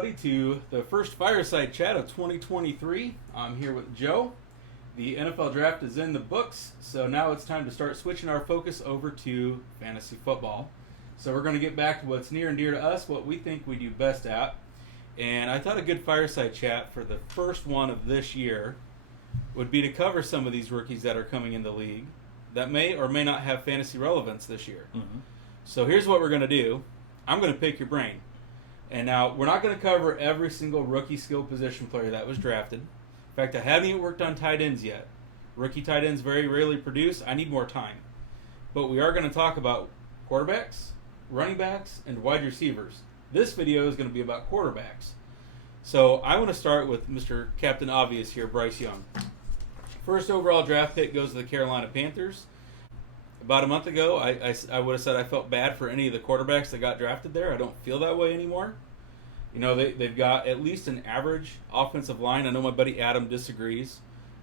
everybody, to the first fireside chat of 2023. I'm here with Joe. The NFL draft is in the books, so now it's time to start switching our focus over to fantasy football. So we're going to get back to what's near and dear to us, what we think we do best at. And I thought a good fireside chat for the first one of this year would be to cover some of these rookies that are coming in the league that may or may not have fantasy relevance this year. Mm-hmm. So here's what we're going to do. I'm going to pick your brain. And now, we're not going to cover every single rookie skill position player that was drafted. In fact, I haven't even worked on tight ends yet. Rookie tight ends very rarely produce. I need more time. But we are going to talk about quarterbacks, running backs, and wide receivers. This video is going to be about quarterbacks. So I want to start with Mr. Captain Obvious here, Bryce Young. First overall draft pick goes to the Carolina Panthers. About a month ago, I would have said I felt bad for any of the quarterbacks that got drafted there. I don't feel that way anymore. You know, they've got at least an average offensive line. I know my buddy Adam disagrees.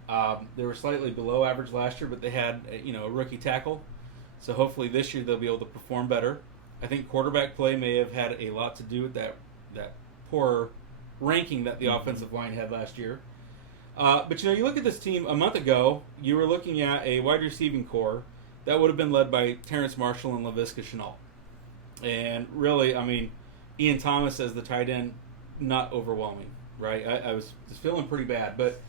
They were slightly below average last year, but they had, a rookie tackle. So hopefully this year they'll be able to perform better. I think quarterback play may have had a lot to do with that poor ranking that the offensive line had last year. But, you look at this team a month ago, you were looking at a wide receiving core that would have been led by Terrence Marshall and Levis. And really, Ian Thomas as the tight end, not overwhelming, right? I was just feeling pretty bad. But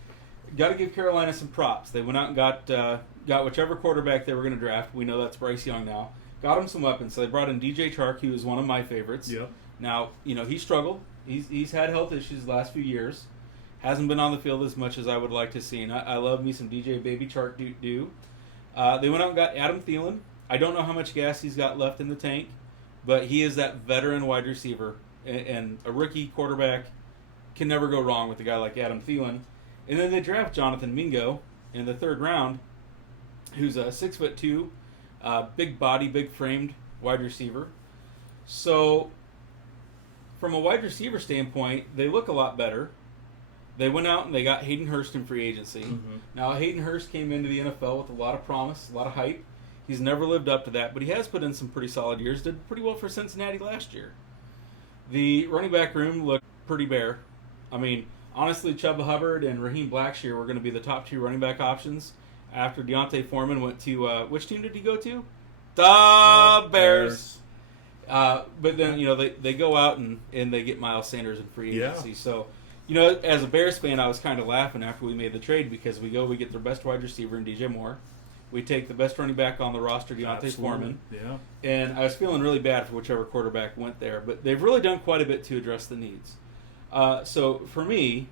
got to give Carolina some props. They went out and got whichever quarterback they were going to draft. We know that's Bryce Young now. Got him some weapons. So they brought in DJ Chark, who was one of my favorites. Yep. Now, he struggled. He's had health issues the last few years. Hasn't been on the field as much as I would like to see. And I love me some DJ Baby Chark do. They went out and got Adam Thielen. I don't know how much gas he's got left in the tank, but he is that veteran wide receiver. And a rookie quarterback can never go wrong with a guy like Adam Thielen. And then they draft Jonathan Mingo in the third round, who's a 6'2", big body, big framed wide receiver. So from a wide receiver standpoint, they look a lot better. They went out and they got Hendon Hooker in free agency. Mm-hmm. Now, Hendon Hooker came into the NFL with a lot of promise, a lot of hype. He's never lived up to that, but he has put in some pretty solid years. Did pretty well for Cincinnati last year. The running back room looked pretty bare. Honestly, Chuba Hubbard and Raheem Blackshear were going to be the top two running back options after Deontay Foreman went to, which team did he go to? The Bears. But then, they go out and they get Miles Sanders in free agency. Yeah. So, as a Bears fan, I was kind of laughing after we made the trade because we get their best wide receiver in DJ Moore. We take the best running back on the roster, Deontay Foreman. Yeah. And I was feeling really bad for whichever quarterback went there. But they've really done quite a bit to address the needs. So for me,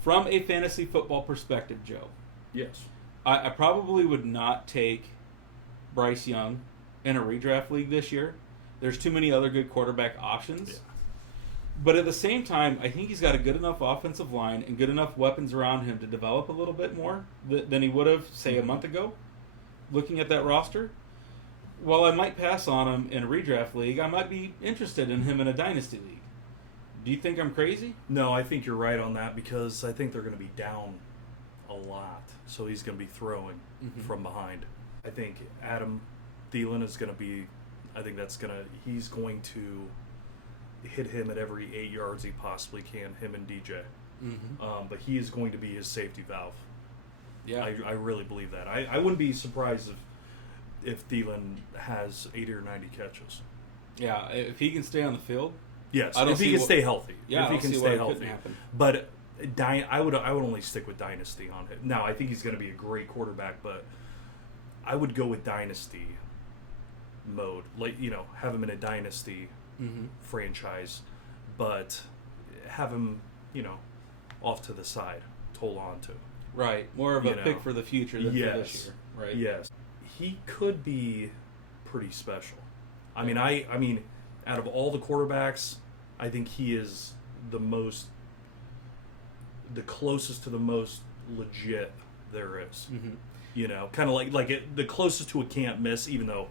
from a fantasy football perspective, Joe. Yes. I probably would not take Bryce Young in a redraft league this year. There's too many other good quarterback options. Yeah. But at the same time, I think he's got a good enough offensive line and good enough weapons around him to develop a little bit more than he would have, say, a month ago, looking at that roster. While I might pass on him in a redraft league, I might be interested in him in a dynasty league. Do you think I'm crazy? No, I think you're right on that because I think they're going to be down a lot. So he's going to be throwing from behind. I think Adam Thielen is going to be, he's going to hit him at every 8 yards he possibly can, him and DJ. Mm-hmm. But he is going to be his safety valve. Yeah, I really believe that. I wouldn't be surprised if Thielen has 80 or 90 catches. Yeah, if he can stay on the field. Yes, if he can stay healthy. Yeah, if he can stay healthy. But I would only stick with dynasty on him. Now, I think he's going to be a great quarterback, but I would go with dynasty mode. Have him in a dynasty franchise, but have him, off to the side to hold on to. Right, more of a pick for the future than for this year. Right. Yes, he could be pretty special. I mean, out of all the quarterbacks, I think he is the closest to the most legit there is. Mm-hmm. Kind of like the closest to a can't miss, even though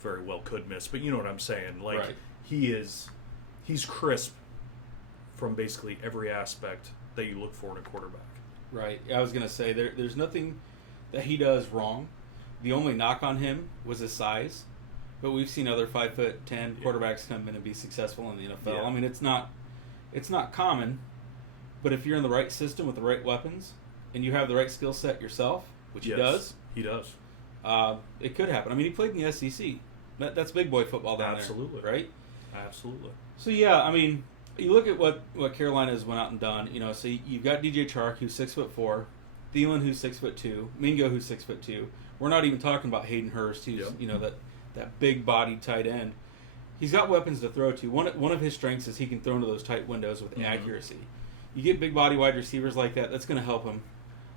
very well could miss. But you know what I'm saying? Right. He's crisp from basically every aspect that you look for in a quarterback. Right. I was going to say, there's nothing that he does wrong. The only knock on him was his size. But we've seen other 5'10" quarterbacks come in and be successful in the NFL. Yeah. It's not common, but if you're in the right system with the right weapons and you have the right skill set yourself, which Yes, he does, he does. it could happen. I mean, he played in the SEC. That's big boy football down Absolutely. there, right? Absolutely. So yeah, I mean, you look at what Carolina has went out and done. You know, so you've got DJ Chark, who's 6'4", Thielen, who's 6'2", Mingo, who's 6'2". We're not even talking about Hayden Hurst, who's that big bodied tight end. He's got weapons to throw to. One of his strengths is he can throw into those tight windows with accuracy. You get big body wide receivers like that, that's going to help him.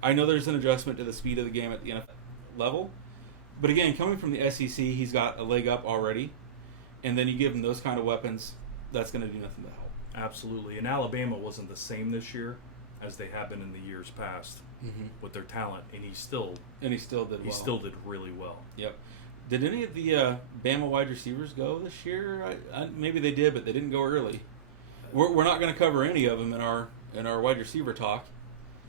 I know there's an adjustment to the speed of the game at the NFL level, but again, coming from the SEC, he's got a leg up already, and then you give him those kind of weapons, that's going to do nothing to help. Absolutely. And Alabama wasn't the same this year as they have been in the years past with their talent, and he still did really well. Yep. Did any of the Bama wide receivers go this year? Maybe they did, but they didn't go early. We're not going to cover any of them in our wide receiver talk.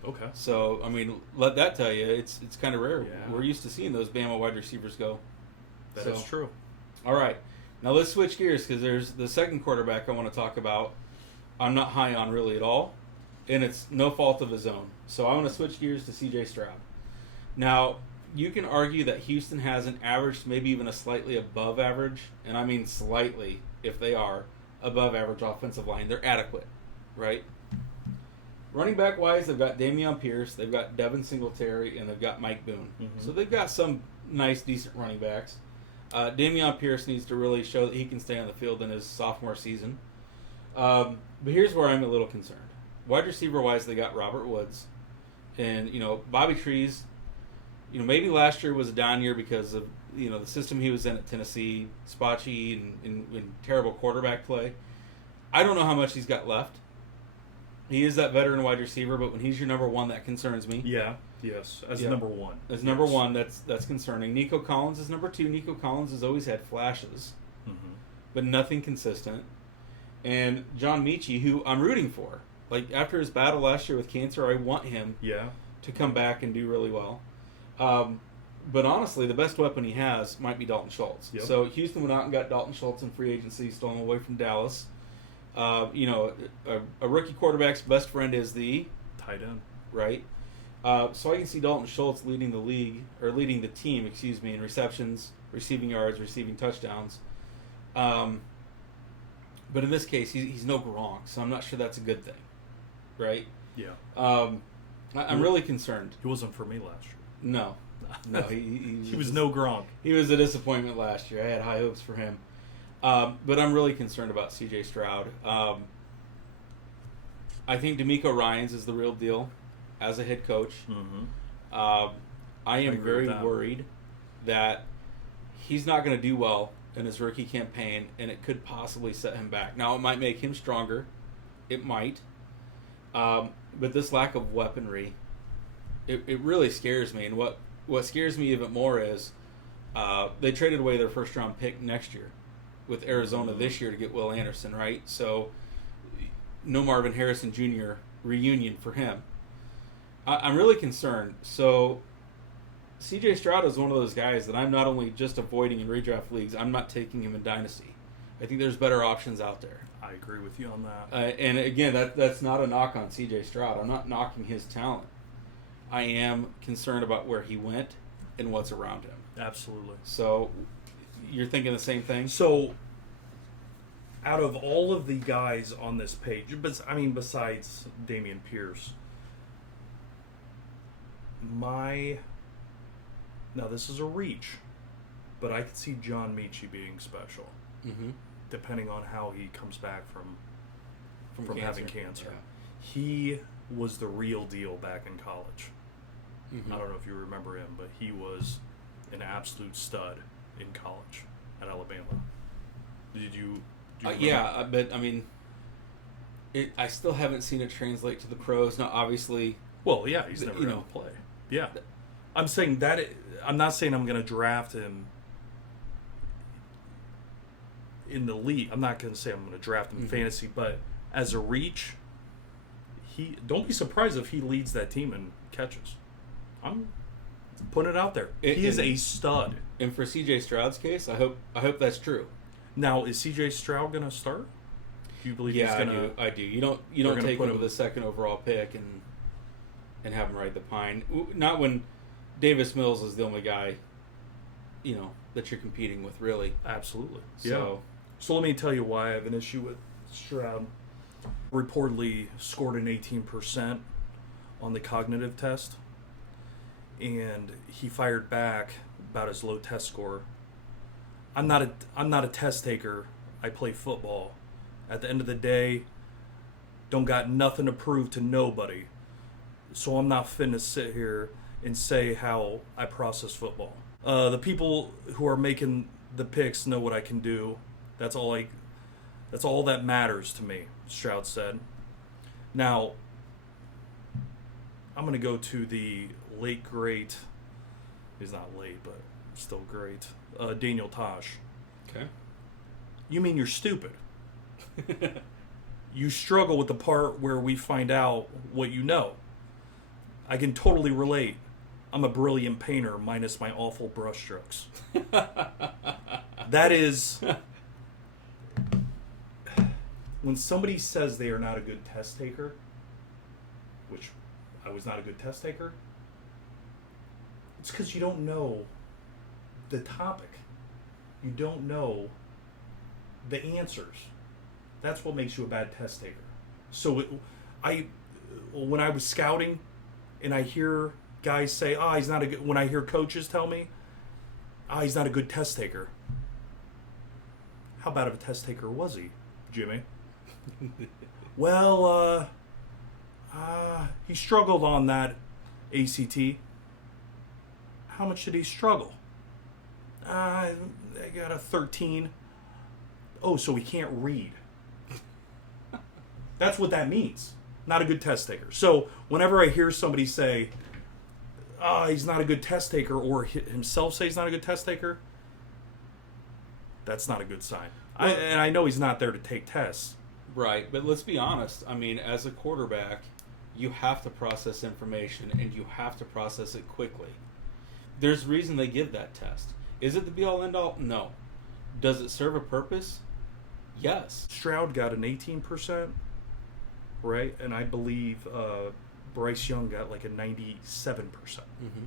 Okay. So I mean, let that tell you, it's kind of rare. Yeah. We're used to seeing those Bama wide receivers go. That is true. All right, now let's switch gears because there's the second quarterback I want to talk about. I'm not high on really at all, and it's no fault of his own. So I want to switch gears to C.J. Stroud. Now, you can argue that Houston has an average, maybe even a slightly above average, and I mean slightly, if they are, above average offensive line. They're adequate, right? Running back wise, they've got Dameon Pierce, they've got Devin Singletary, and they've got Mike Boone. So they've got some nice, decent running backs. Dameon Pierce needs to really show that he can stay on the field in his sophomore season. But here's where I'm a little concerned. Wide receiver wise, they got Robert Woods, and Bobby Trees. Maybe last year was a down year because of the system he was in at Tennessee, spotchy and terrible quarterback play. I don't know how much he's got left. He is that veteran wide receiver, but when he's your number one, that concerns me. Yeah, yes, as number one. As number one, that's concerning. Nico Collins is number two. Nico Collins has always had flashes, but nothing consistent. And John Mechie, who I'm rooting for. Like, after his battle last year with cancer, I want him to come back and do really well. But honestly, the best weapon he has might be Dalton Schultz. Yep. So Houston went out and got Dalton Schultz in free agency, stole him away from Dallas. A rookie quarterback's best friend is the tight end, right? So I can see Dalton Schultz leading the team, in receptions, receiving yards, receiving touchdowns. But in this case, he's no Gronk, so I'm not sure that's a good thing, right? Yeah. I'm really concerned. He wasn't for me last year. No, he was no Gronk. He was a disappointment last year. I had high hopes for him. But I'm really concerned about C.J. Stroud. I think DeMeco Ryans is the real deal as a head coach. I am very worried that he's not going to do well in his rookie campaign, and it could possibly set him back. Now, it might make him stronger. It might. But this lack of weaponry, it really scares me. And what scares me even more is they traded away their first-round pick next year with Arizona this year to get Will Anderson, right? So no Marvin Harrison Jr. reunion for him. I'm really concerned. So C.J. Stroud is one of those guys that I'm not only just avoiding in redraft leagues, I'm not taking him in Dynasty. I think there's better options out there. I agree with you on that. And again, that's not a knock on C.J. Stroud. I'm not knocking his talent. I am concerned about where he went and what's around him. Absolutely. So you're thinking the same thing? So out of all of the guys on this page, besides Dameon Pierce, now this is a reach, but I could see John Mechie being special, depending on how he comes back from cancer. having cancer. Yeah. He was the real deal back in college. I don't know if you remember him, but he was an absolute stud in college at Alabama. Did you yeah, but I still haven't seen it translate to the pros. Now, obviously, well, yeah, he's never going to play. Yeah, I'm saying that. I'm not saying I'm going to draft him in the league. I'm not going to say I'm going to draft him in fantasy, but as a reach, don't be surprised if he leads that team in catches. I'm putting it out there. He is a stud. And for C.J. Stroud's case, I hope that's true. Now, is C.J. Stroud going to start? Do you believe Yeah, he's gonna? I do. You don't gonna take put him with him- a second overall pick and have him ride the pine. Not when Davis Mills is the only guy, that you're competing with, really. Absolutely. So, So let me tell you why I have an issue with Stroud. Reportedly scored an 18% on the cognitive test, and he fired back about his low test score. I'm not a test taker. I play football. At the end of the day, don't got nothing to prove to nobody. So I'm not finna sit here and say how I process football. The people who are making the picks know what I can do. That's all that matters to me, Stroud said. Now, I'm going to go to the late great, he's not late, but still great, Daniel Tosh. okay. You mean you're stupid? You struggle with the part where we find out what you know. I can totally relate. I'm a brilliant painter minus my awful brushstrokes. That is... When somebody says they are not a good test taker, which I was not a good test taker, it's because you don't know the topic. You don't know the answers. That's what makes you a bad test taker. So when I was scouting and I hear guys say, he's not a good, when I hear coaches tell me, he's not a good test taker. How bad of a test taker was he, Jimmy? Well, he struggled on that ACT. How much did he struggle? I got a 13. Oh, so he can't read. That's what that means. Not a good test taker. So whenever I hear somebody say, he's not a good test taker, or himself say he's not a good test taker, that's not a good sign. And I know he's not there to take tests. Right, but let's be honest. I mean, as a quarterback, you have to process information, and you have to process it quickly. There's a reason they give that test. Is it the be-all, end-all? No. Does it serve a purpose? Yes. Stroud got an 18%, right? And I believe Bryce Young got like a 97%. Mm-hmm.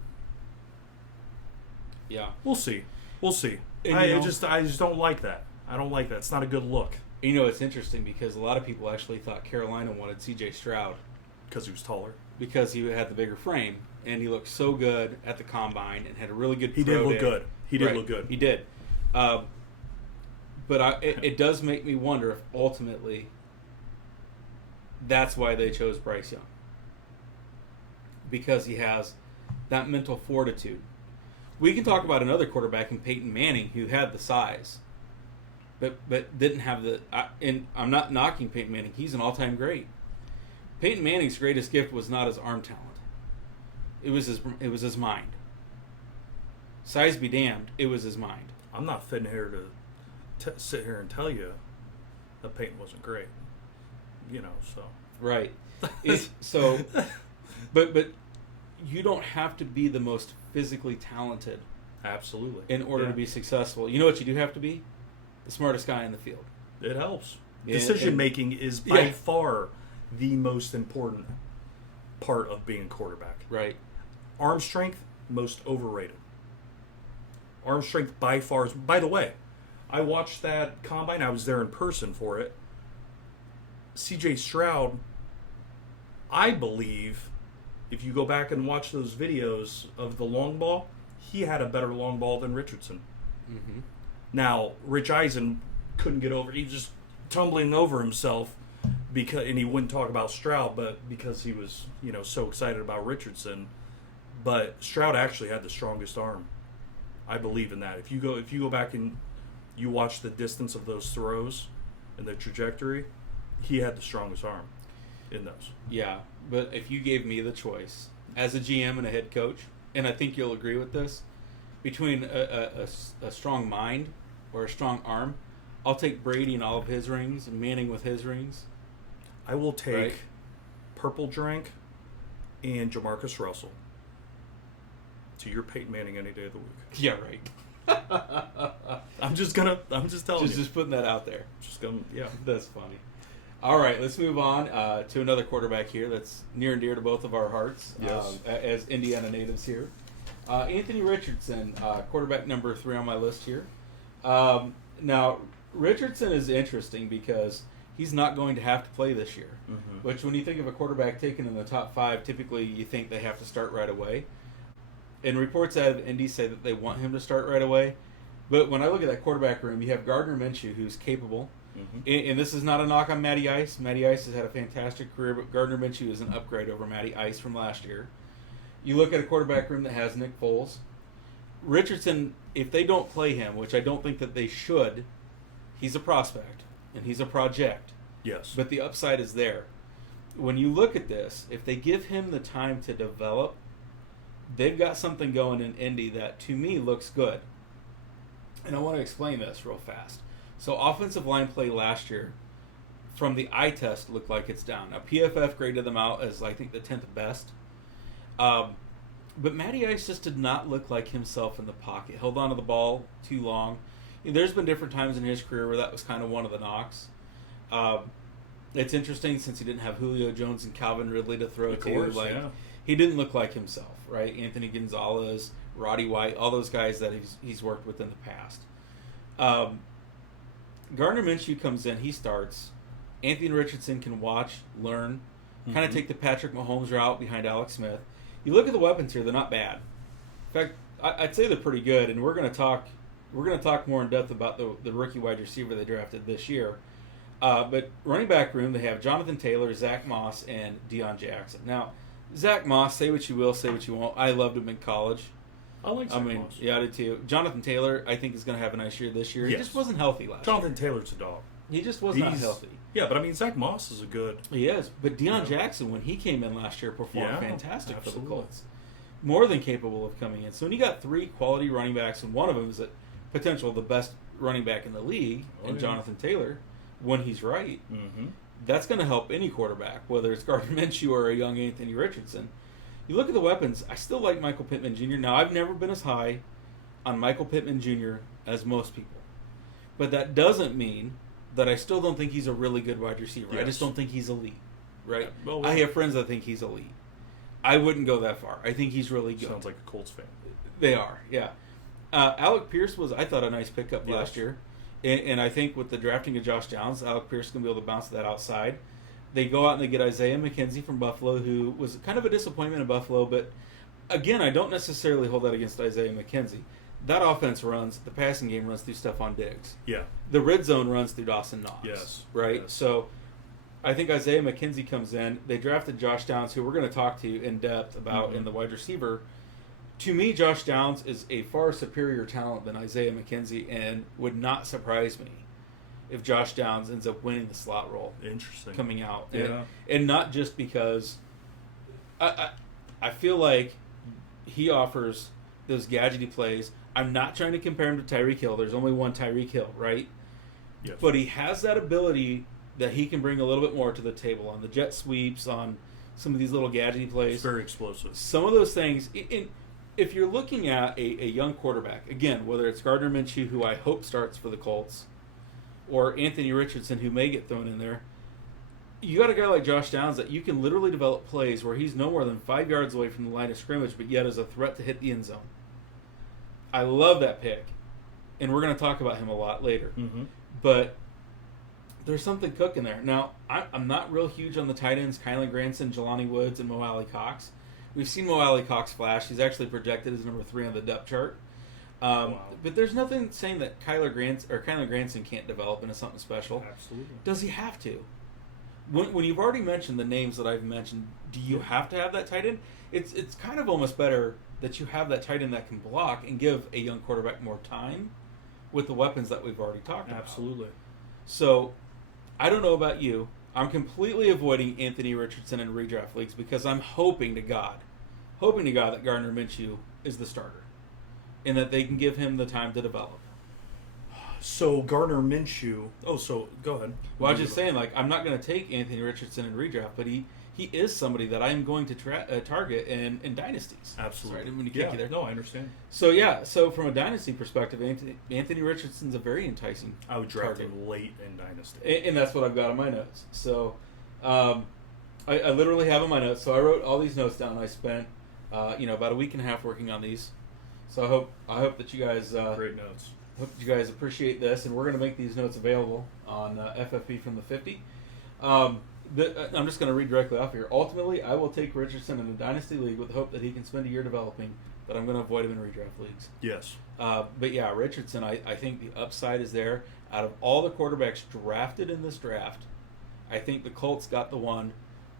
Yeah. We'll see. And, I just don't like that. I don't like that. It's not a good look. It's interesting because a lot of people actually thought Carolina wanted C.J. Stroud Because he was taller. because he had the bigger frame, and he looked so good at the combine and had a really good. He did look good. He did look good. He did. But it does make me wonder if ultimately that's why they chose Bryce Young, because he has that mental fortitude. We can talk about another quarterback in Peyton Manning who had the size, but didn't have the. And I'm not knocking Peyton Manning; he's an all-time great. Peyton Manning's greatest gift was not his arm talent; it was his mind. Size be damned, it was his mind. I'm not fitting here to sit here and tell you that Peyton wasn't great. So. Right. But you don't have to be the most physically talented Absolutely. in order to be successful. You know what you do have to be? The smartest guy in the field. It helps. Yeah, Decision making is by far the most important part of being a quarterback. Right. Arm strength, most overrated. Arm strength by far is... By the way, I watched that combine. I was there in person for it. C.J. Stroud, I believe, if you go back and watch those videos of the long ball, he had a better long ball than Richardson. Mm-hmm. Now, Rich Eisen couldn't get over... He was just tumbling over himself, and he wouldn't talk about Stroud, but because he was, so excited about Richardson. But Stroud actually had the strongest arm. I believe in that. If you go back and you watch the distance of those throws and the trajectory, he had the strongest arm in those. Yeah, but if you gave me the choice as a GM and a head coach, and I think you'll agree with this, between a strong mind or a strong arm, I'll take Brady and all of his rings and Manning with his rings. I will take Purple Drink and Jamarcus Russell to your Peyton Manning any day of the week. Yeah, right. I'm just telling you. Just putting that out there. Just gonna, yeah. That's funny. All right, let's move on to another quarterback here that's near and dear to both of our hearts as Indiana natives here. Anthony Richardson, quarterback number 3 on my list here. Now, Richardson is interesting because he's not going to have to play this year, which when you think of a quarterback taken in the top 5, typically you think they have to start right away. And reports out of Indy say that they want him to start right away. But when I look at that quarterback room, you have Gardner Minshew, who's capable. And this is not a knock on Matty Ice. Matty Ice has had a fantastic career, but Gardner Minshew is an upgrade over Matty Ice from last year. You look at a quarterback room that has Nick Foles. Richardson, if they don't play him, which I don't think that they should, he's a prospect, and he's a project. Yes. But the upside is there. When you look at this, if they give him the time to develop, they've got something going in Indy that, to me, looks good. And I want to explain this real fast. So offensive line play last year, from the eye test, looked like it's down. Now, PFF graded them out as, I think, the 10th best. But Matty Ice just did not look like himself in the pocket. Held on to the ball too long. There's been different times in his career where that was kind of one of the knocks. It's interesting since he didn't have Julio Jones and Calvin Ridley to throw to. He didn't look like himself, right? Anthony Gonzalez, Roddy White, all those guys that he's worked with in the past. Gardner Minshew comes in, he starts. Anthony Richardson can watch, learn, kind of take the Patrick Mahomes route behind Alex Smith. You look at the weapons here; they're not bad. In fact, I'd say they're pretty good. And we're going to talk more in depth about the rookie wide receiver they drafted this year. But running back room, they have Jonathan Taylor, Zach Moss, and Deion Jackson. Now, Zach Moss, say what you will, say what you won't. I loved him in college. I like Zach Moss. Yeah, I did too. Jonathan Taylor, I think, is going to have a nice year this year. Yes. He just wasn't healthy last year. Jonathan Taylor's a dog. He just was not healthy. Yeah, but I mean, Zach Moss is a good... He is. But Deion Jackson, when he came in last year, performed fantastic for the Colts. More than capable of coming in. So when you got 3 quality running backs, and one of them is the potential the best running back in the league, Jonathan Taylor, when he's right, that's going to help any quarterback, whether it's Gardner Minshew or a young Anthony Richardson. You look at the weapons, I still like Michael Pittman Jr. Now, I've never been as high on Michael Pittman Jr. as most people. But that doesn't mean that I still don't think he's a really good wide receiver. Yes. I just don't think he's elite, right? Yeah, well, I have friends that think he's elite. I wouldn't go that far. I think he's really good. Sounds like a Colts fan. They are, yeah. Alec Pierce was, I thought, a nice pickup last year. And I think with the drafting of Josh Downs, Alec Pierce is going to be able to bounce that outside. They go out and they get Isaiah McKenzie from Buffalo, who was kind of a disappointment in Buffalo. But, again, I don't necessarily hold that against Isaiah McKenzie. That offense runs, the passing game runs through Stephon Diggs. Yeah. The red zone runs through Dawson Knox. Yes. Right? Yes. So I think Isaiah McKenzie comes in. They drafted Josh Downs, who we're going to talk to in depth about in the wide receiver. To me, Josh Downs is a far superior talent than Isaiah McKenzie, and would not surprise me if Josh Downs ends up winning the slot role. Interesting. Coming out. Yeah. And not just because I feel like he offers those gadgety plays. I'm not trying to compare him to Tyreek Hill. There's only one Tyreek Hill, right? Yes. But he has that ability that he can bring a little bit more to the table on the jet sweeps, on some of these little gadgety plays. It's very explosive. Some of those things... If you're looking at a young quarterback, again, whether it's Gardner Minshew, who I hope starts for the Colts, or Anthony Richardson, who may get thrown in there, you got a guy like Josh Downs that you can literally develop plays where he's no more than 5 yards away from the line of scrimmage, but yet is a threat to hit the end zone. I love that pick, and we're going to talk about him a lot later. But there's something cooking there. Now, I'm not real huge on the tight ends, Kylan Granson, Jelani Woods, and Mo Alley Cox. We've seen Mo Alley Cox flash. He's actually projected as number 3 on the depth chart. But there's nothing saying that Kylan Granson can't develop into something special. Absolutely. Does he have to? When you've already mentioned the names that I've mentioned, do you have to have that tight end? It's kind of almost better that you have that tight end that can block and give a young quarterback more time with the weapons that we've already talked about. Absolutely. So, I don't know about you. I'm completely avoiding Anthony Richardson in redraft leagues because I'm hoping to God that Gardner Minshew is the starter and that they can give him the time to develop. So Gardner Minshew. Oh, so go ahead. Well, I was just saying, like, I'm not going to take Anthony Richardson in redraft, but he he is somebody that I'm going to target in dynasties. Absolutely. Sorry, I didn't mean to kick you there. No, I understand. So from a dynasty perspective, Anthony Richardson's a very enticing. I would draft target. him late in dynasty, and that's what I've got on my notes. So, I literally have in my notes. So I wrote all these notes down. I spent, about a week and a half working on these. So I hope that you guys great notes. hope you guys appreciate this, and we're going to make these notes available on FFP from the 50. I'm just going to read directly off here. Ultimately, I will take Richardson in a dynasty league with the hope that he can spend a year developing, but I'm going to avoid him in redraft leagues. Yes. But yeah, Richardson, I think the upside is there. Out of all the quarterbacks drafted in this draft, I think the Colts got the one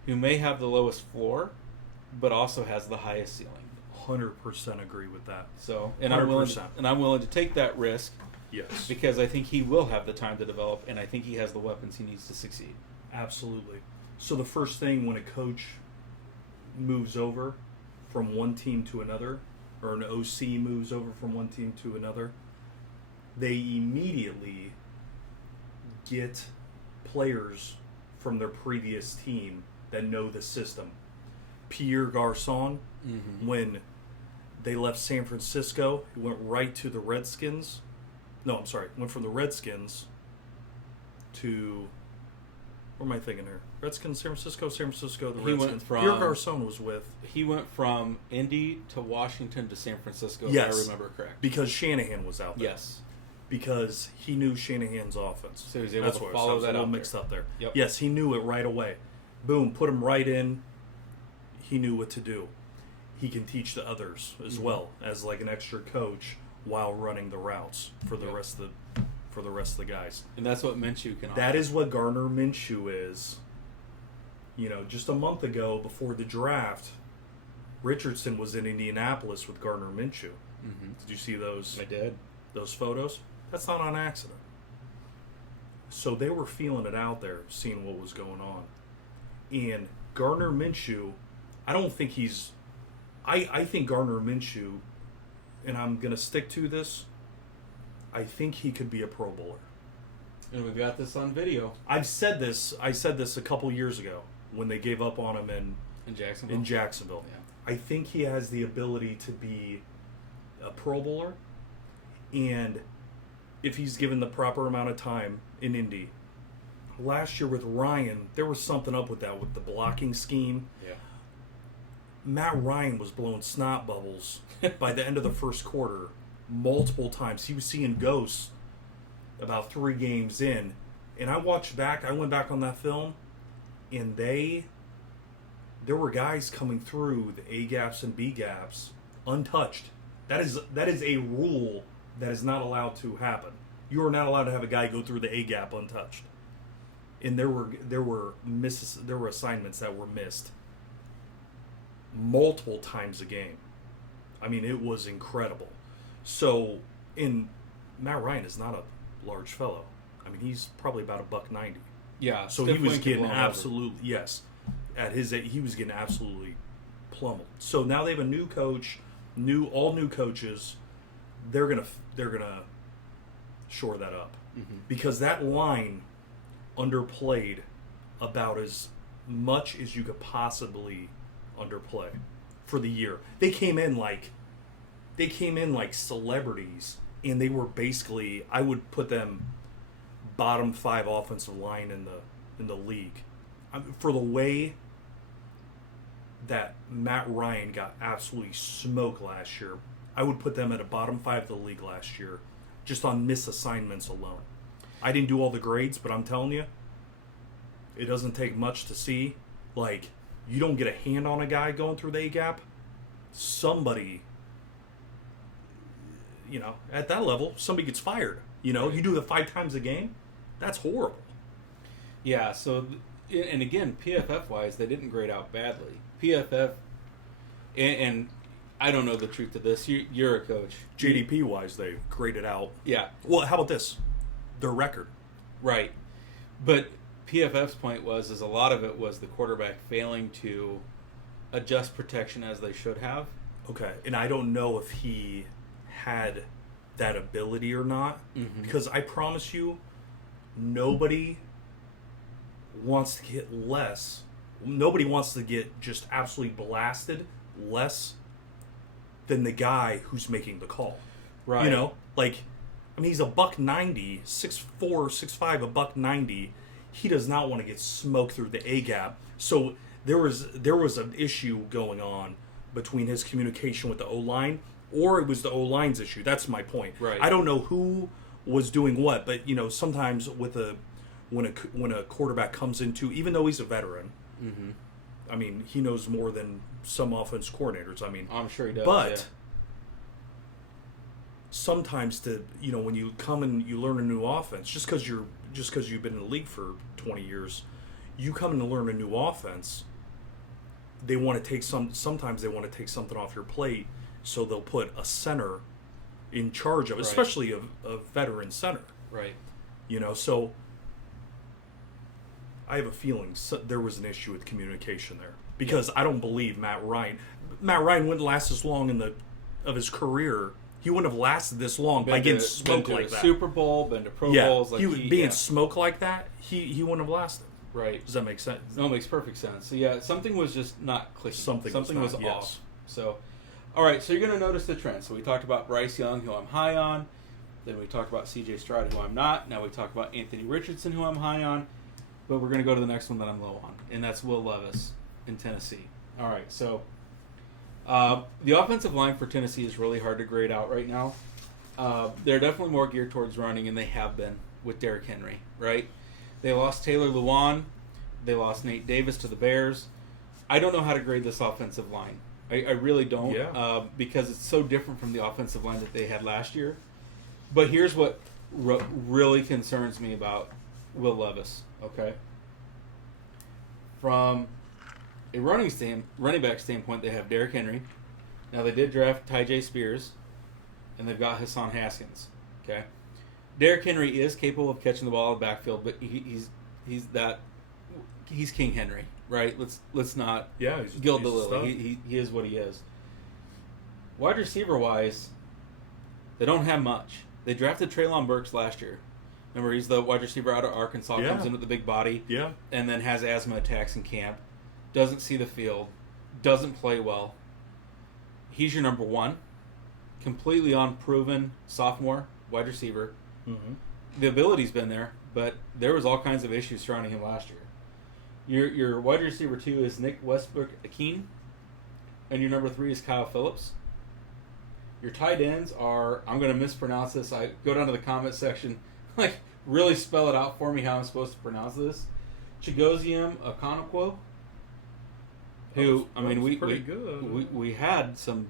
who may have the lowest floor, but also has the highest ceiling. 100% agree with that. So, and 100%. I'm willing to take that risk. Yes. Because I think he will have the time to develop, and I think he has the weapons he needs to succeed. Absolutely. So the first thing when a coach moves over from one team to another, or an OC moves over from one team to another, they immediately get players from their previous team that know the system. Pierre Garçon, when they left San Francisco, he went right to the Redskins. No, I'm sorry. Went from the Redskins to... What am I thinking here? Redskins, San Francisco, the He Redskins. went from- Pierre Garçon was with... He went from Indy to Washington to San Francisco, Yes. if I remember correct. Because Shanahan was out there. Yes. Because he knew Shanahan's offense. So he was able That's to what follow I was that a little out mixed up there. Yep. Yes, he knew it right away. Boom, put him right in. He knew what to do. He can teach the others as well as like an extra coach while running the routes for the rest of the guys. And that's what Minshew can offer. That is what Gardner Minshew is. Just a month ago before the draft, Richardson was in Indianapolis with Gardner Minshew. Did you see those? I did. Those photos? That's not on accident. So they were feeling it out there, seeing what was going on. And Gardner Minshew, I don't think he's... I think Gardner Minshew, and I'm going to stick to this, I think he could be a Pro Bowler. And we've got this on video. I said this a couple years ago when they gave up on him In Jacksonville? Yeah. I think he has the ability to be a Pro Bowler, and if he's given the proper amount of time in Indy. Last year with Ryan, there was something up with that, with the blocking scheme. Yeah. Matt Ryan was blowing snot bubbles by the end of the first quarter multiple times. He was seeing ghosts about 3 games in. And I went back on that film, and there were guys coming through the A gaps and B gaps untouched. That is a rule that is not allowed to happen. You are not allowed to have a guy go through the A gap untouched. And there were assignments that were missed multiple times a game. I mean, it was incredible. So, Matt Ryan is not a large fellow. I mean, he's probably about $190. Yeah. So he was getting absolutely at his age, he was getting absolutely pummeled. So now they have a new coach, all new coaches. They're gonna shore that up because that line underplayed about as much as you could possibly underplay for the year. They came in like celebrities, and they were basically, I would put them bottom 5 offensive line in the league. For the way that Matt Ryan got absolutely smoked last year, I would put them at a bottom 5 of the league last year, just on misassignments alone. I didn't do all the grades, but I'm telling you, it doesn't take much to see. Like, you don't get a hand on a guy going through the A-gap, somebody, at that level, somebody gets fired. You do it 5 times a game, that's horrible. Yeah, so, and again, PFF-wise, they didn't grade out badly. PFF, and I don't know the truth of this. You're a coach. JDP-wise, they graded out. Yeah. Well, how about this? Their record. Right. But PFF's point is a lot of it was the quarterback failing to adjust protection as they should have. Okay, and I don't know if he had that ability or not, because I promise you, nobody wants to get less Nobody wants to get just absolutely blasted less than the guy who's making the call. Right. You know, like, I mean, he's a $190, 6'4", 6'5", $190. He does not want to get smoked through the A gap. So there was an issue going on between his communication with the O-line, or it was the O-line's issue. That's my point. Right. I don't know who was doing what, but you know, sometimes when a quarterback comes into, even though he's a veteran, mm-hmm. I mean, he knows more than some offense coordinators. I mean, I'm sure he does. But yeah. sometimes when you come and you learn a new offense, just because you've been in the league for 20 years, you come in to learn a new offense. They want to take sometimes they want to take something off your plate, so they'll put a center in charge of, right. especially a veteran center. Right. You know, so I have a feeling there was an issue with communication there, because I don't believe Matt Ryan wouldn't last this long of his career. He wouldn't have lasted this long by getting smoked like that. Super Bowl, been to Pro Bowls. Like being smoked like that, he wouldn't have lasted. Right. Does that make sense? No, it makes perfect sense. So yeah, something was just not clicking. Something was off. Yes. So, all right. So you're going to notice the trend. So we talked about Bryce Young, who I'm high on. Then we talked about C.J. Stroud, who I'm not. Now we talk about Anthony Richardson, who I'm high on. But we're going to go to the next one that I'm low on, and that's Will Levis in Tennessee. All right. So the offensive line for Tennessee is really hard to grade out right now. They're definitely more geared towards running, and they have been with Derrick Henry, right? They lost Taylor Lewan. They lost Nate Davis to the Bears. I don't know how to grade this offensive line. I really don't, because it's so different from the offensive line that they had last year. But here's what really concerns me about Will Levis, okay? From a running back standpoint, they have Derrick Henry. Now, they did draft Tyjae Spears, and they've got Hassan Haskins, okay? Derrick Henry is capable of catching the ball in the backfield, but he's King Henry, right? Let's not gild the lily. He is what he is. Wide receiver wise, they don't have much. They drafted Treylon Burks last year. Remember, he's the wide receiver out of Arkansas, comes in with the big body, and then has asthma attacks in camp. Doesn't see the field, doesn't play well. He's your number one, completely unproven sophomore wide receiver. Mm-hmm. The ability's been there, but there was all kinds of issues surrounding him last year. Your wide receiver 2 is Nick Westbrook-Akeen, and your number 3 is Kyle Phillips. Your tight ends are, I'm going to mispronounce this. I go down to the comment section, really spell it out for me how I'm supposed to pronounce this. Chigoziem Okonkwo, who, we had some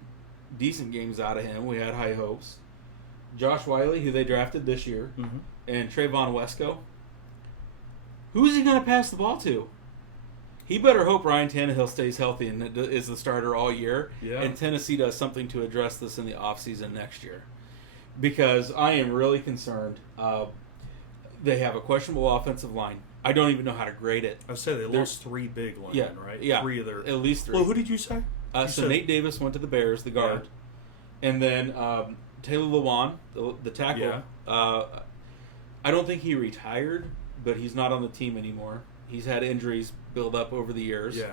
decent games out of him. We had high hopes. Josh Wiley, who they drafted this year, and Trayvon Wesco. Who's he going to pass the ball to? He better hope Ryan Tannehill stays healthy and is the starter all year, and Tennessee does something to address this in the offseason next year. Because I am really concerned. They have a questionable offensive line. I don't even know how to grade it. I said they lost 3 big linemen, right? Yeah, 3 of their... At least 3. Well, who did you say? So Nate Davis went to the Bears, the guard. Yeah. And then Taylor Lewan, the tackle. Yeah. I don't think he retired, but he's not on the team anymore. He's had injuries build up over the years. Yeah.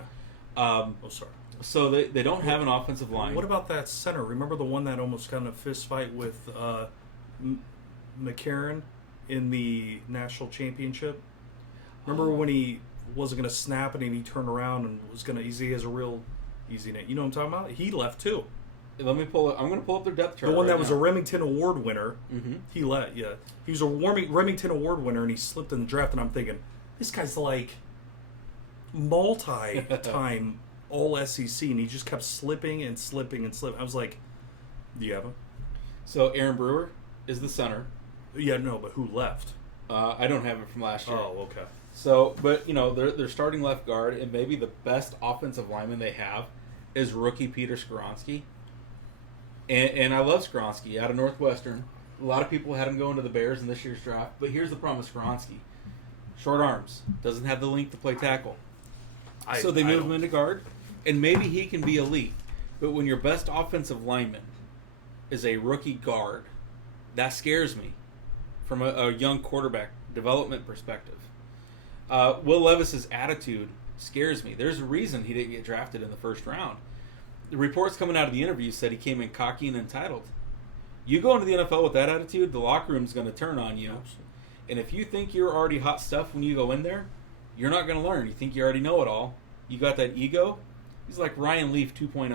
Sorry. So they don't have an offensive line. What about that center? Remember the one that almost got in a fist fight with McCarron in the national championship? Remember when he wasn't going to snap it and he turned around and was going to... He has a real easy name. You know what I'm talking about? He left too. Let me pull it. I'm going to pull up their depth chart. The one that was now. a Remington Award winner. Mm-hmm. He left. Yeah, he was a Remington Award winner, and he slipped in the draft. And I'm thinking, this guy's like multi-time All SEC, and he just kept slipping and slipping and slipping. I was like, do you have him? So Aaron Brewer is the center. Yeah, no, but who left? I don't have it from last year. Oh, okay. So, but they're starting left guard, and maybe the best offensive lineman they have is rookie Peter Skoronski. And I love Skoronski out of Northwestern. A lot of people had him going to the Bears in this year's draft. But here's the problem with Skoronski. Short arms. Doesn't have the length to play tackle. So they move him into guard. And maybe he can be elite. But when your best offensive lineman is a rookie guard, that scares me from a young quarterback development perspective. Will Levis's attitude scares me. There's a reason he didn't get drafted in the first round. The reports coming out of the interview said he came in cocky and entitled. You go into the NFL with that attitude, the locker room's going to turn on you. Absolutely. And if you think you're already hot stuff when you go in there, you're not going to learn. You think you already know it all. You got that ego. He's like Ryan Leaf 2.0.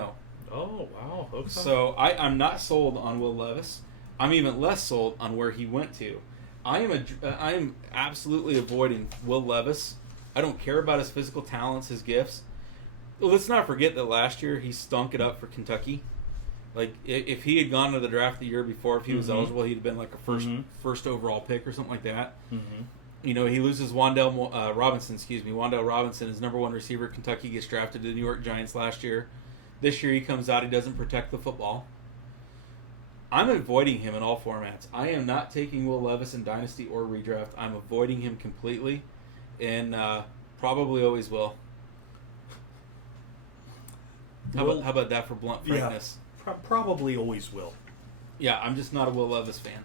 Oh, wow. Okay. So I'm not sold on Will Levis. I'm even less sold on where he went to. I am absolutely avoiding Will Levis. I don't care about his physical talents, his gifts. Let's not forget that last year he stunk it up for Kentucky. Like, if he had gone to the draft the year before, if he was eligible, he'd have been like a first overall pick or something like that. Mm-hmm. You know, he loses Wandale Robinson, his number one receiver. Kentucky gets drafted to the New York Giants last year. This year he comes out, he doesn't protect the football. I'm avoiding him in all formats. I am not taking Will Levis in Dynasty or Redraft. I'm avoiding him completely, and probably always will. How about that for blunt frankness? Yeah, probably always will. Yeah, I'm just not a Will Levis fan.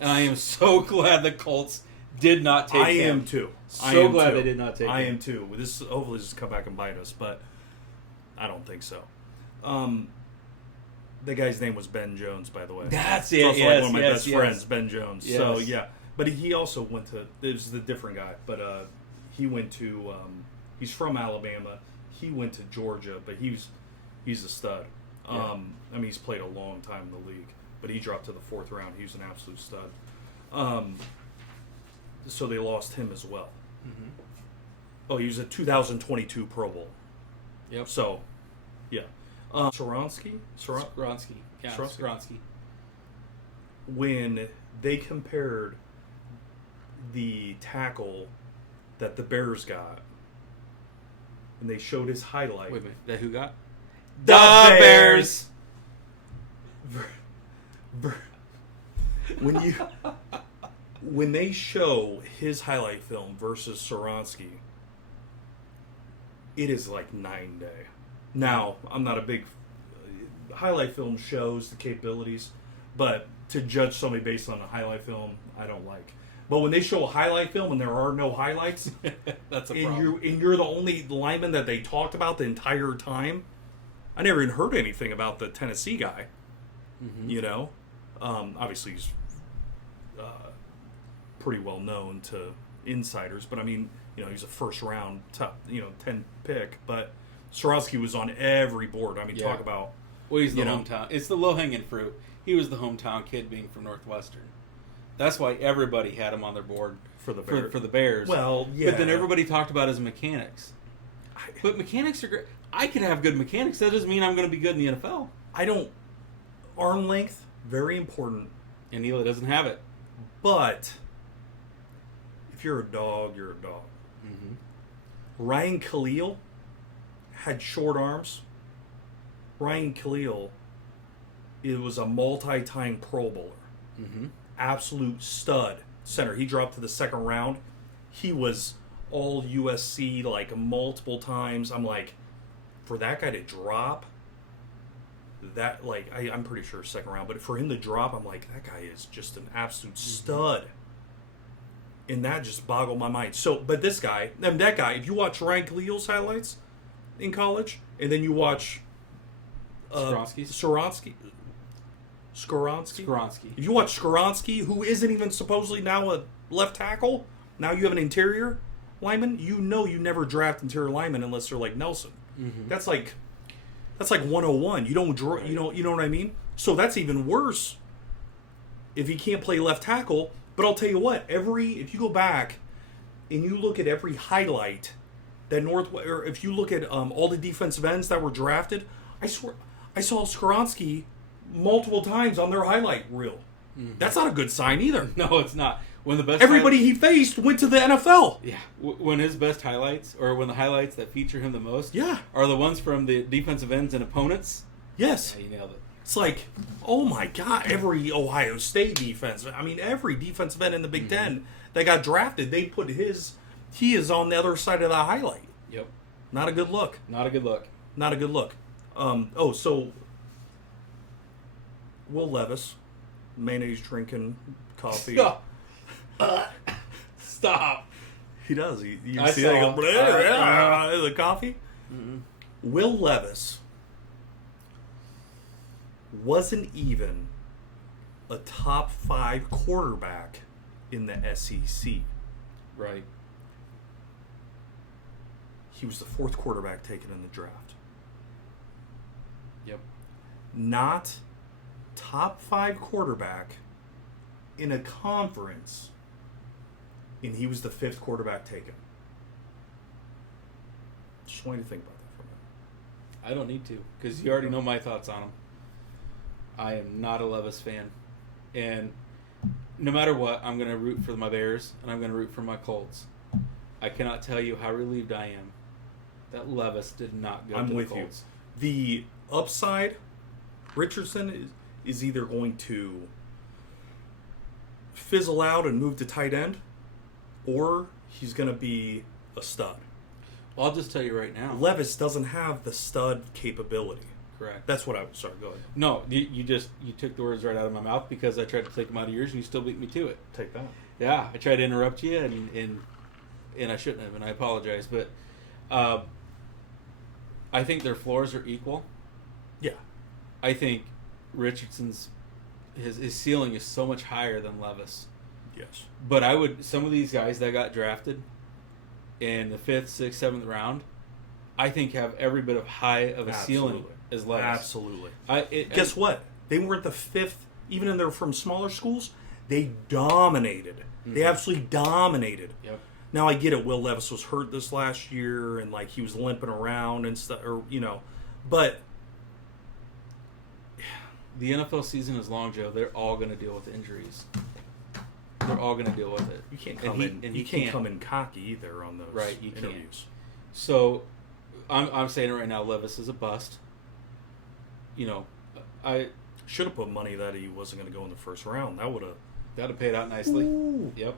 And I am so glad the Colts did not take him. I am too. So glad they did not take him. I am too. This hopefully just come back and bite us, but I don't think so. The guy's name was Ben Jones, by the way. That's it. It's also yes, like one of my yes, best yes. friends, Ben Jones. Yes. So yeah, but he also went to. It was the different guy, but he went to. He's from Alabama. He went to Georgia, but he's a stud. Yeah. I mean, he's played a long time in the league, but he dropped to the fourth round. He was an absolute stud. So they lost him as well. Mm-hmm. Oh, he was a 2022 Pro Bowl. Yep. So, yeah. Skoronski? Yeah, Skoronski. When they compared the tackle that the Bears got, and they showed his highlight. Wait a minute. That who got? The Bears! When they show his highlight film versus Skoronski, it is like night and day. Now, I'm not a big highlight film shows the capabilities, but to judge somebody based on a highlight film, I don't like. But when they show a highlight film and there are no highlights, that's a problem. You're the only lineman that they talked about the entire time. I never even heard anything about the Tennessee guy. Mm-hmm. You know, obviously he's pretty well known to insiders, but I mean, you know, he's a first round top, 10 pick. But Skoronski was on every board. I mean, talk about. Well, he's the hometown. It's the low hanging fruit. He was the hometown kid, being from Northwestern. That's why everybody had him on their board for the Bears. For the Bears. Well, yeah. But then everybody talked about his mechanics. But mechanics are great. I could have good mechanics. That doesn't mean I'm going to be good in the NFL. Arm length, very important. And Neela doesn't have it. But if you're a dog, you're a dog. Mm-hmm. Ryan Khalil had short arms. Ryan Khalil, it was a multi-time Pro Bowler. Mm-hmm. Absolute stud center. He dropped to the second round. He was all USC like multiple times. I'm like, for that guy to drop, that like I'm pretty sure second round, but for him to drop, I'm like, that guy is just an absolute stud. And that just boggled my mind. So, but this guy, and that guy, if you watch Ryan Khalil's highlights in college, and then you watch Skoronski. If you watch Skoronski, who isn't even supposedly now a left tackle, now you have an interior lineman. You know you never draft interior linemen unless they're like Nelson. Mm-hmm. That's like 101. You don't draw. You know what I mean. So that's even worse if he can't play left tackle. But I'll tell you what, if you go back and you look at every highlight that or if you look at all the defensive ends that were drafted, I swear I saw Skoronski multiple times on their highlight reel. Mm-hmm. That's not a good sign either. No, it's not. When the best everybody he faced went to the NFL. Yeah, when his best highlights, or when the highlights that feature him the most, yeah, are the ones from the defensive ends and opponents. Yes, yeah, you nailed it. It's like, oh my God, every Ohio State defense. I mean, every defensive end in the Big Ten that got drafted, they put he is on the other side of the highlight. Yep. Not a good look. So Will Levis, mayonnaise drinking, coffee. Stop. He does. You I see saw that? him. The coffee? Mm-mm. Will Levis wasn't even a top 5 quarterback in the SEC. Right. He was the 4th quarterback taken in the draft. Yep. Not top 5 quarterback in a conference, and he was the 5th quarterback taken. Just want you to think about that for a minute. I don't need to, because you already know my thoughts on him. I am not a Levis fan. And no matter what, I'm going to root for my Bears, and I'm going to root for my Colts. I cannot tell you how relieved I am that Levis did not go to the Colts. The upside, Richardson is either going to fizzle out and move to tight end, or he's going to be a stud. Well, I'll just tell you right now. Levis doesn't have the stud capability. Correct. That's what I would start. Go ahead. No, you took the words right out of my mouth because I tried to take them out of yours and you still beat me to it. Take that. Yeah, I tried to interrupt you and I shouldn't have, and I apologize. But I think their floors are equal. Yeah. I think Richardson's his ceiling is so much higher than Levis. Yes. But some of these guys that got drafted in the 5th, 6th, 7th round, I think have every bit of high of a ceiling as Levis. Absolutely. Guess what? They weren't the 5th, even if they're from smaller schools. They dominated. Mm-hmm. They absolutely dominated. Yep. Now I get it. Will Levis was hurt this last year, and he was limping around and stuff, but the NFL season is long, Joe. They're all going to deal with injuries. They're all going to deal with it. You can't come in cocky either on those interviews. Can't. So I'm saying it right now. Levis is a bust. I should have put money that he wasn't going to go in the first round. That'd have paid out nicely. Ooh. Yep.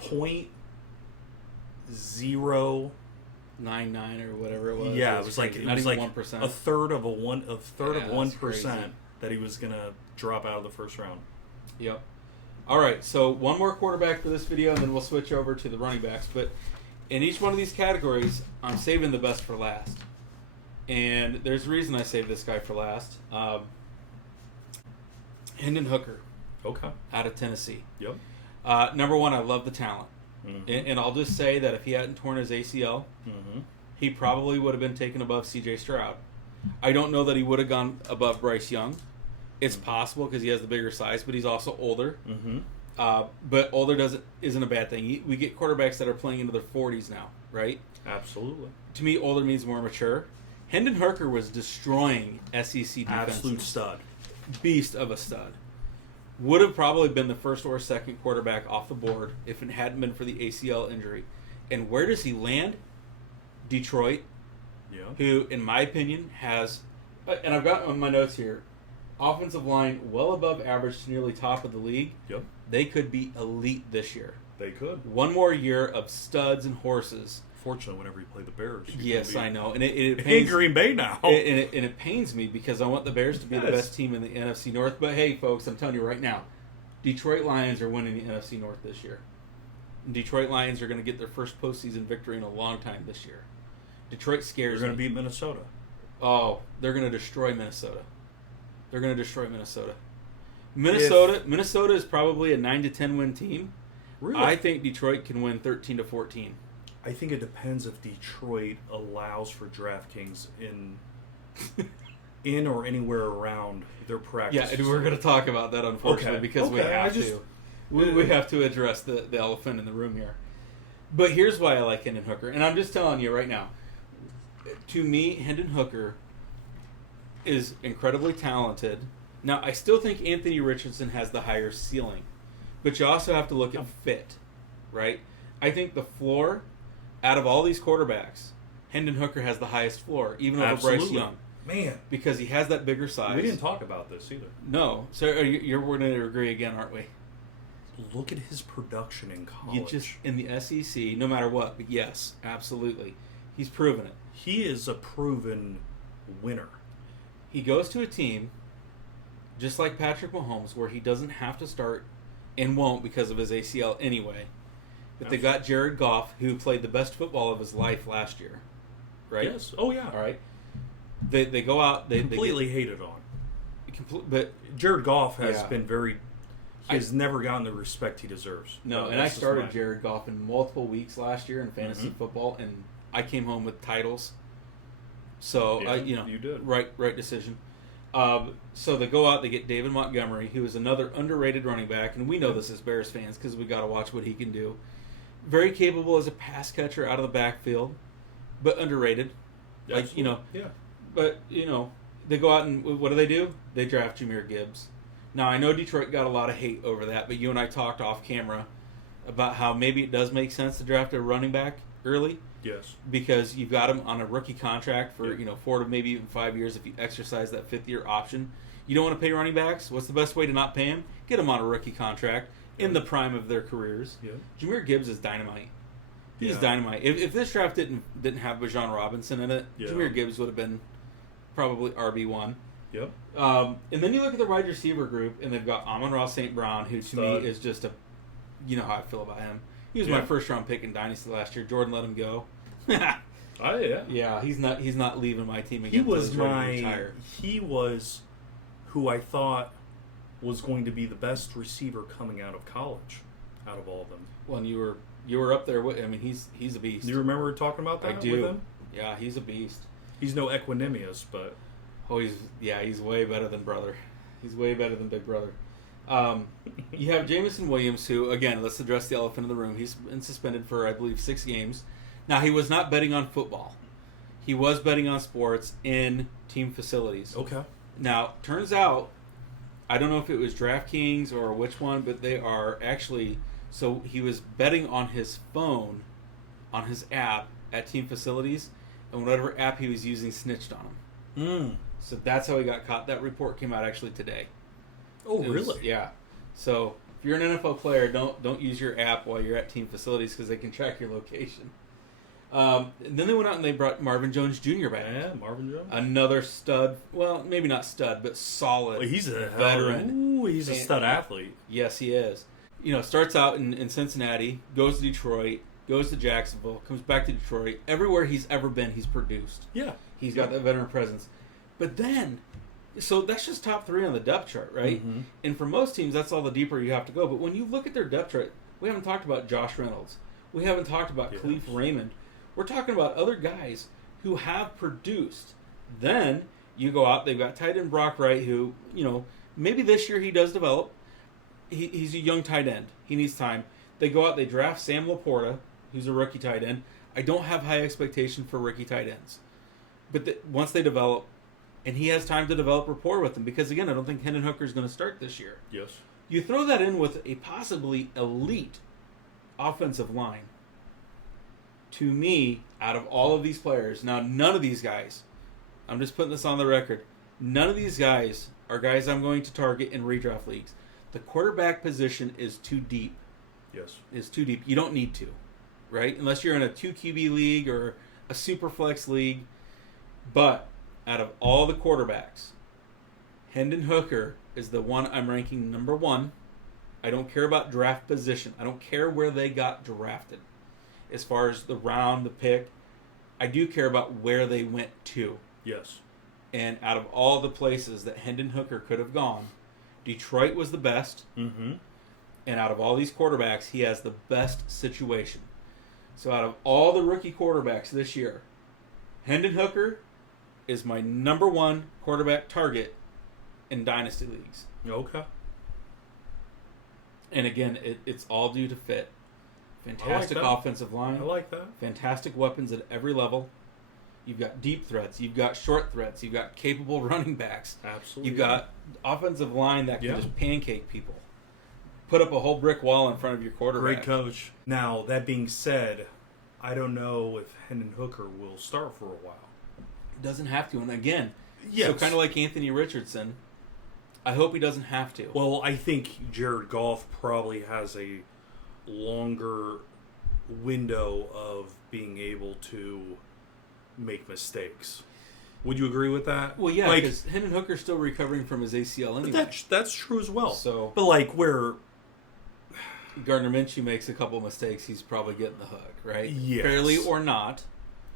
0.099 or whatever it was. Yeah, it was crazy. like 1%. a third of 1% crazy. that he was gonna drop out of the first round. Yep. All right, so one more quarterback for this video, and then we'll switch over to the running backs. But in each one of these categories, I'm saving the best for last. And there's a reason I saved this guy for last. Hendon Hooker. Okay. Out of Tennessee. Yep. Number one, I love the talent. Mm-hmm. And I'll just say that if he hadn't torn his ACL, mm-hmm. he probably would have been taken above C.J. Stroud. I don't know that he would have gone above Bryce Young. It's possible because he has the bigger size, but he's also older. Mm-hmm. But older isn't a bad thing. We get quarterbacks that are playing into their 40s now, right? Absolutely. To me, older means more mature. Hendon Hooker was destroying SEC defenses. Absolute stud. Beast of a stud. Would have probably been the first or second quarterback off the board if it hadn't been for the ACL injury. And where does he land? Detroit, who, in my opinion, has, and I've got on my notes here, offensive line well above average to nearly top of the league. Yep. They could be elite this year. They could. One more year of studs and horses. Fortunately, whenever you play the Bears. Yes, I know. And it pains, in Green Bay now. And it pains me because I want the Bears to be the best team in the NFC North. But hey, folks, I'm telling you right now, Detroit Lions are winning the NFC North this year. And Detroit Lions are going to get their first postseason victory in a long time this year. Detroit scares me. They're going to beat Minnesota. Oh, they're going to destroy Minnesota. They're going to destroy Minnesota. Minnesota is probably a 9-10 win team. Really? I think Detroit can win 13-14. I think it depends if Detroit allows for DraftKings in or anywhere around their practice. Yeah, and we're going to talk about that, unfortunately, because we have to. We have to address the elephant in the room here. But here's why I like Hendon Hooker, and I'm just telling you right now. To me, Hendon Hooker is incredibly talented. Now, I still think Anthony Richardson has the higher ceiling, but you also have to look at fit, right? I think the floor, out of all these quarterbacks, Hendon Hooker has the highest floor, even over Bryce Young. Man. Because he has that bigger size. We didn't talk about this either. No. So we're going to agree again, aren't we? Look at his production in college. In the SEC, no matter what. But yes, absolutely. He's proven it. He is a proven winner. He goes to a team, just like Patrick Mahomes, where he doesn't have to start and won't because of his ACL anyway. But they got Jared Goff, who played the best football of his life last year. Right? Yes. Oh, yeah. All right. They go out. They completely hated on. But Jared Goff has been very... He has never gotten the respect he deserves. No, and I started Jared Goff in multiple weeks last year in fantasy football, and I came home with titles. So, you did. Right decision. So they go out, they get David Montgomery, who is another underrated running back, and we know this as Bears fans because we got to watch what he can do. Very capable as a pass catcher out of the backfield, but underrated. Absolutely. But, they go out and what do? They draft Jahmyr Gibbs. Now, I know Detroit got a lot of hate over that, but you and I talked off camera about how maybe it does make sense to draft a running back early. Yes. Because you've got him on a rookie contract for, 4 to maybe even 5 years if you exercise that 5th-year option. You don't want to pay running backs? What's the best way to not pay him? Get him on a rookie contract in the prime of their careers. Yeah. Jahmyr Gibbs is dynamite. He's dynamite. If this draft didn't have Bijan Robinson in it, Jahmyr Gibbs would have been probably RB1. Yep. And then you look at the wide receiver group, and they've got Amon-Ra St. Brown, who to me is just you know how I feel about him. He was my first-round pick in Dynasty last year. Jordan let him go. Oh yeah. Yeah, he's not leaving my team again. He was who I thought was going to be the best receiver coming out of college, out of all of them. Well, and you were up there with. I mean, he's a beast. Do you remember talking about that? I do. With him? Yeah, he's a beast. He's no Equinemius, but he's way better than brother. He's way better than big brother. You have Jameson Williams, who, again, let's address the elephant in the room. He's been suspended for, I believe, 6 games. Now, he was not betting on football. He was betting on sports in team facilities. Okay. Now, turns out, I don't know if it was DraftKings or which one, but they are actually... So he was betting on his phone, on his app, at team facilities, and whatever app he was using snitched on him. So that's how he got caught. That report came out actually today. Oh, really? Yeah. So if you're an NFL player, don't use your app while you're at team facilities because they can track your location. And then they went out and they brought Marvin Jones Jr. back. Yeah, Marvin Jones. Another stud. Well, maybe not stud, but solid. Well, he's a veteran. Ooh, he's a stud athlete. Yes, he is. Starts out in Cincinnati, goes to Detroit, goes to Jacksonville, comes back to Detroit. Everywhere he's ever been, he's produced. Yeah. He's got that veteran presence. But then, so that's just top 3 on the depth chart, right? Mm-hmm. And for most teams, that's all the deeper you have to go. But when you look at their depth chart, we haven't talked about Josh Reynolds. We haven't talked about Khalif Raymond. We're talking about other guys who have produced. Then you go out, they've got tight end Brock Wright, who, maybe this year he does develop. He's a young tight end. He needs time. They go out, they draft Sam Laporta, who's a rookie tight end. I don't have high expectation for rookie tight ends. But once they develop, and he has time to develop rapport with them, because again, I don't think Hendon Hooker is going to start this year. Yes. You throw that in with a possibly elite offensive line. To me, out of all of these players, now none of these guys, I'm just putting this on the record, none of these guys are guys I'm going to target in redraft leagues. The quarterback position is too deep. Yes. Is too deep. You don't need to, right? Unless you're in a 2 QB league or a super flex league. But out of all the quarterbacks, Hendon Hooker is the one I'm ranking number 1. I don't care about draft position. I don't care where they got drafted. As far as the round, the pick, I do care about where they went to. Yes. And out of all the places that Hendon Hooker could have gone, Detroit was the best. Mm-hmm. And out of all these quarterbacks, he has the best situation. So out of all the rookie quarterbacks this year, Hendon Hooker is my number 1 quarterback target in dynasty leagues. Okay. And again, it's all due to fit. Fantastic offensive line. I like that. Fantastic weapons at every level. You've got deep threats. You've got short threats. You've got capable running backs. Absolutely. You've got offensive line that can just pancake people. Put up a whole brick wall in front of your quarterback. Great coach. Now, that being said, I don't know if Hendon Hooker will start for a while. Doesn't have to. And again, yes. So kind of like Anthony Richardson, I hope he doesn't have to. Well, I think Jared Goff probably has a longer window of being able to make mistakes. Would you agree with that? Well, yeah, because Hendon Hooker's still recovering from his ACL anyway. That's true as well. So, but where Gardner Minshew makes a couple mistakes, he's probably getting the hook, right? Yes. Fairly or not.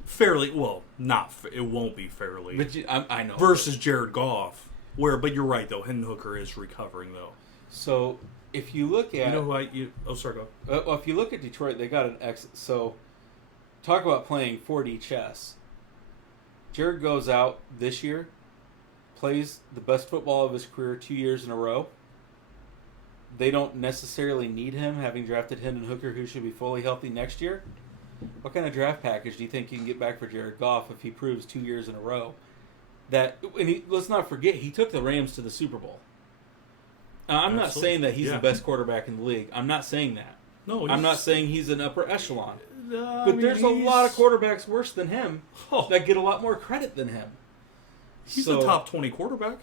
Fairly, well, not. It won't be fairly. But I know. Versus Jared Goff. But you're right, though. Hendon Hooker is recovering, though. So, if you look at... sorry, go. Well, if you look at Detroit, they got an exit. So, talk about playing 4D chess. Jared goes out this year, plays the best football of his career 2 years in a row. They don't necessarily need him, having drafted Hendon Hooker, who should be fully healthy next year. What kind of draft package do you think you can get back for Jared Goff if he proves 2 years in a row? Let's not forget, he took the Rams to the Super Bowl. I'm not saying that he's the best quarterback in the league. I'm not saying that. No, I'm not saying he's an upper echelon. But there's a lot of quarterbacks worse than him that get a lot more credit than him. He's the top 20 quarterback.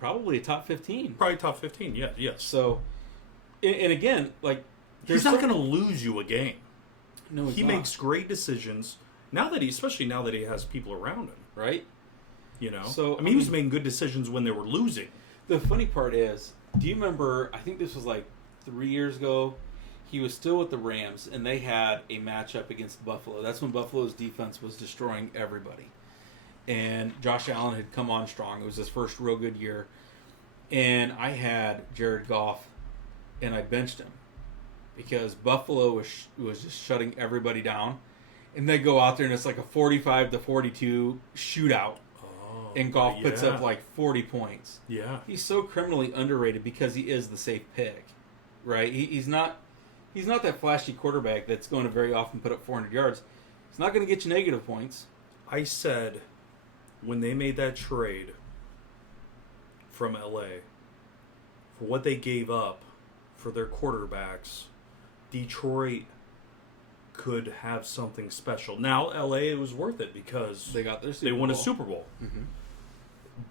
Probably a top 15. Probably top 15, yeah, yes. So, and again, like... He's not going to lose you a game. No, he makes great decisions, especially now that he has people around him. Right? You know? So, he was making good decisions when they were losing. The funny part is, do you remember, I think this was like 3 years ago, he was still with the Rams, and they had a matchup against Buffalo. That's when Buffalo's defense was destroying everybody. And Josh Allen had come on strong. It was his first real good year. And I had Jared Goff, and I benched him because Buffalo was just shutting everybody down. And they go out there, and it's like a 45-42 shootout. And Goff puts up like 40 points. Yeah. He's so criminally underrated because he is the safe pick, right? He's not that flashy quarterback that's going to very often put up 400 yards. He's not going to get you negative points. I said when they made that trade from LA for what they gave up for their quarterbacks, Detroit could have something special. Now, LA, it was worth it because they got their they won a Super Bowl. Mm-hmm.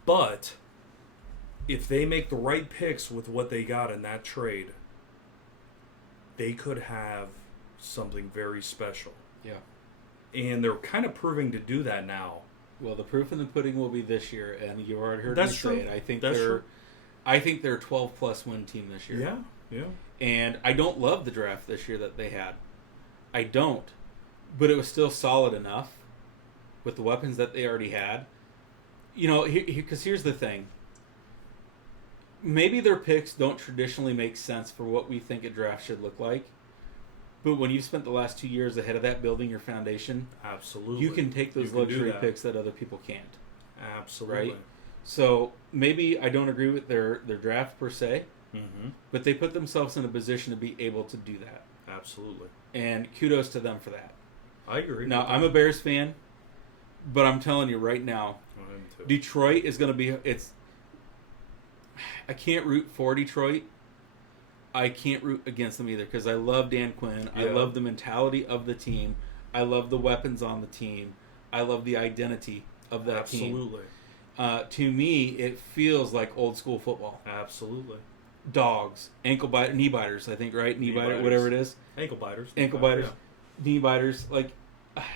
But if they make the right picks with what they got in that trade, they could have something very special. Yeah. And they're kind of proving to do that now. Well, the proof in the pudding will be this year, and you already heard me say it. I think they're a 12-plus win team this year. Yeah. And I don't love the draft this year that they had. I don't. But it was still solid enough with the weapons that they already had. You know, because here's the thing. Maybe their picks don't traditionally make sense for what we think a draft should look like. But when you've spent the last 2 years ahead of that building your foundation, absolutely, you can take those luxury picks that other people can't. Absolutely. Right? So maybe I don't agree with their draft per se, but they put themselves in a position to be able to do that. Absolutely. And kudos to them for that. I agree. Now, I'm a Bears fan, but I'm telling you right now, Detroit is going to be... I can't root for Detroit. I can't root against them either because I love Dan Quinn. Yeah. I love the mentality of the team. I love the weapons on the team. I love the identity of that team. Absolutely. To me, it feels like old school football. Absolutely. Dogs, knee biters, I think, right? Knee biter, whatever it is. Ankle biters. Yeah. Knee biters. Like,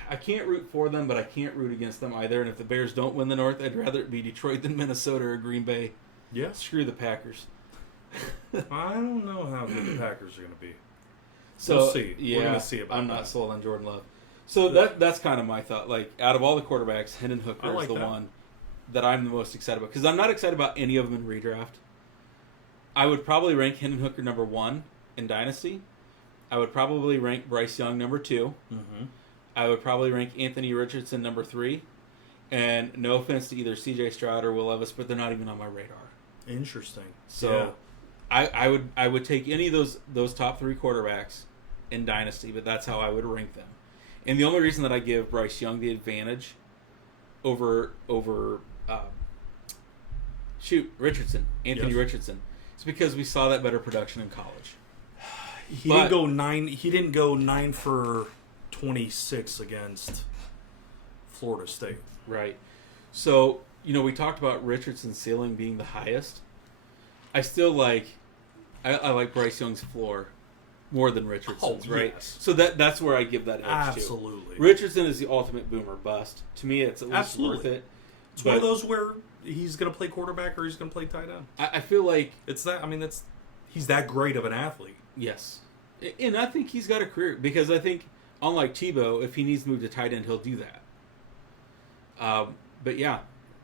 I can't root for them, but I can't root against them either. And if the Bears don't win the North, I'd rather it be Detroit than Minnesota or Green Bay. Yeah. Screw the Packers. I don't know how good the Packers are going to be. So, we'll see. Yeah, we're going to see about I'm that. not sold on Jordan Love. So that's kind of my thought. Like, out of all the quarterbacks, Hendon Hooker is the one that I'm the most excited about. Because I'm not excited about any of them in redraft. I would probably rank Hendon Hooker number 1 in Dynasty. I would probably rank Bryce Young number 2. Mm-hmm. I would probably rank Anthony Richardson number 3. And no offense to either C.J. Stroud or Will Levis, but they're not even on my radar. Interesting. So I would take any of those top 3 quarterbacks in Dynasty, but that's how I would rank them. And the only reason that I give Bryce Young the advantage over Anthony Richardson, is because we saw that better production in college. He didn't go 9 for 26 against Florida State. Right. So, we talked about Richardson's ceiling being the highest. I still like Bryce Young's floor more than Richardson's, right? Yes. So that's where I give that edge Absolutely. to. Richardson is the ultimate boomer bust. To me, it's at least worth it. It's one of those where he's going to play quarterback or he's going to play tight end. I feel like it's that. I mean, he's that great of an athlete. Yes. And I think he's got a career because I think, unlike Tebow, if he needs to move to tight end, he'll do that. But yeah,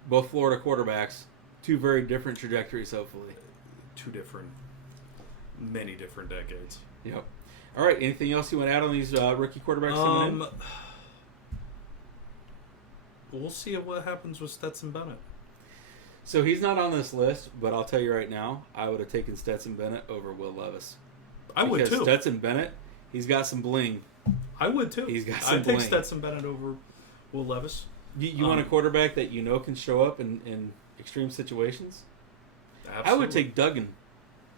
both Florida quarterbacks, two very different trajectories, hopefully. Many different decades. Yep. All right, anything else you want to add on these rookie quarterbacks coming in? We'll see what happens with Stetson Bennett. So he's not on this list, but I'll tell you right now, I would have taken Stetson Bennett over Will Levis. I would too. Stetson Bennett, he's got some bling. I would too. He's got some I'd bling. take Stetson Bennett over Will Levis. You want a quarterback that you know can show up in extreme situations? Absolutely. I would take Duggan.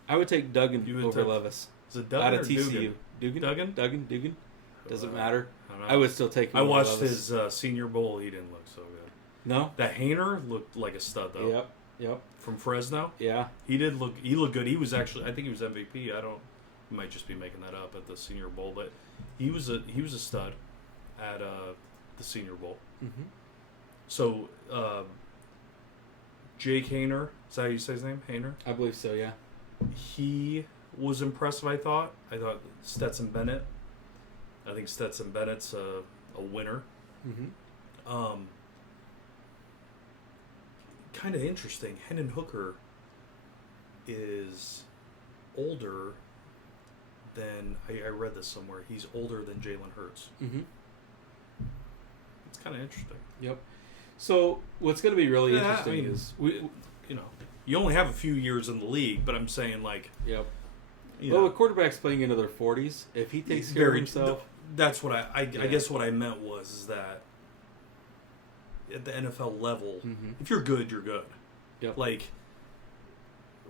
I would take Duggan over Levis. Is it Duggan out or of TCU? Duggan? Duggan? Doesn't matter. I would still take him. I watched Levis. his Senior Bowl. He didn't look so good. No? That Hayner looked like a stud, though. Yep. From Fresno? Yeah. He looked good. He was actually, I think he was MVP. I might just be making that up at the Senior Bowl, but he was a stud at the Senior Bowl. Mm-hmm. So, Jake Hayner, is that how you say his name? Hayner? I believe so, yeah. He was impressive, I thought. I thought Stetson Bennett. I think Stetson Bennett's a winner. Mm-hmm. Kind of interesting. Hendon Hooker is older than... I read this somewhere. He's older than Jalen Hurts. Mm-hmm. It's kind of interesting. Yep. So what's going to be really interesting is... you only have a few years in the league, but I'm saying, like... Yep. Well, a quarterback's playing into their 40s. If he takes care of himself... That's what I guess what I meant was that at the NFL level, mm-hmm. if you're good, you're good. Yep. Like,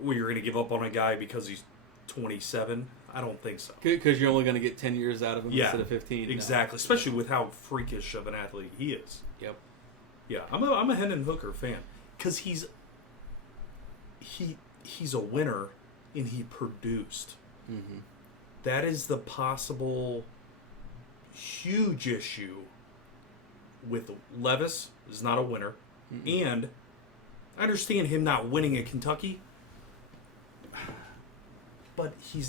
you're going to give up on a guy because he's 27? I don't think so. Because you're only going to get 10 years out of him instead of 15. Exactly. No. Especially with how freakish of an athlete he is. Yep. Yeah, I'm a Hendon Hooker fan because he's a winner and he produced. Mm-hmm. That is the possible huge issue with Levis is not a winner. Mm-hmm. And I understand him not winning at Kentucky, but he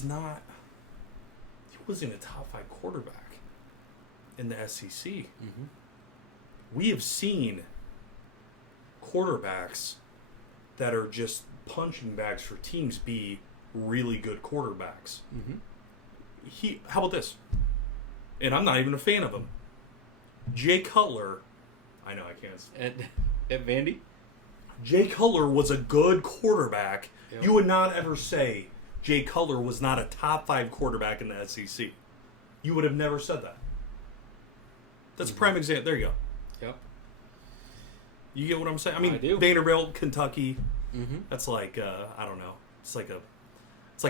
wasn't a top 5 quarterback in the SEC. Mm-hmm. We have seen quarterbacks that are just punching bags for teams be really good quarterbacks. Mm-hmm. How about this? And I'm not even a fan of him. Jay Cutler. I know I can't. At Vandy? Jay Cutler was a good quarterback. Yep. You would not ever say Jay Cutler was not a top 5 quarterback in the SEC. You would have never said that. That's a prime example. There you go. Yep. You get what I'm saying? I mean, I do. Vanderbilt, Kentucky. Mm-hmm. That's like I don't know. It's like